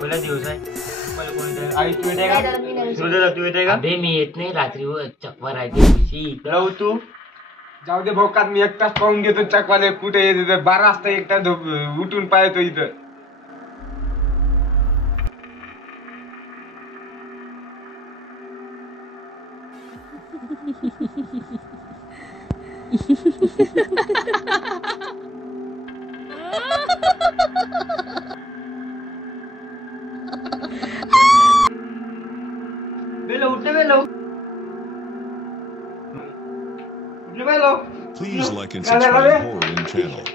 पहिला दिवस आहे. आई तू येते का? तू येते का? अबे मी येत नाही, रात्री चकवा राहते. राहू तू जाऊ दे भाऊ, का मी एकटाच पाहून घेतो चकवाले कुठे येते. 12 वाजता एकटा उठून पाहतो इथं. बेलो उठले बेलो उठले बेलो. Please like and subscribe Horror channel.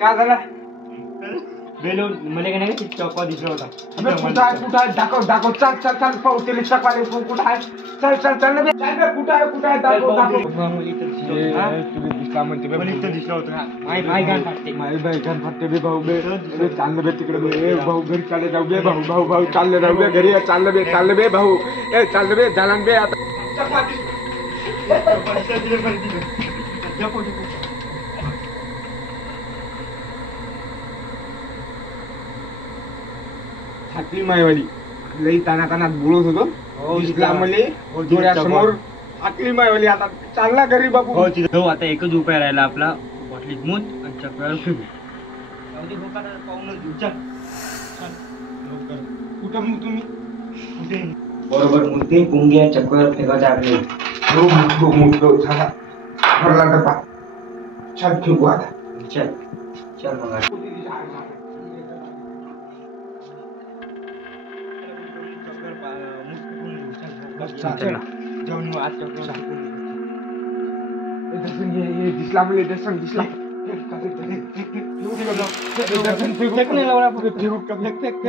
काय झालं? बेलो मला काय नाही चकवा दिसला होता. कुठं आहे दाखव. चल पाहू त्याला चकवाले कुठं आहे. चल ना बे. कुठं आहे दाखव. तुम्ही दिसला म्हणते बे. इथं दिसला होता. माय गान फाटते बे भाऊ बे. चाललं बे तिकडे बे भाऊ. घरी चालले जाऊ बे भाऊ. चालले जाऊ बे घरी. चाललं बे भाऊ. चाललं बे झालं बे आता. छाती मायवाली लई तानात बोलत होतो. दिसला मले डोळ्यासमोर. छाती मायवाली आता चालला घरी बाबू. हो तिथं आता एकच उपाय राहिला आपला. बाटलीत मूत आणि चकव्यावर फेकू. कुठं मग तुम्ही? बरोबर मूर्ती पुंग्या चकव्यावर फेकायचं आपले. मुठलो झाला. भरला डब्बा. छान फेकू आता. चल मग दिसला म्हणजे दर्शन दिसला. फेक नाही लावला. फेक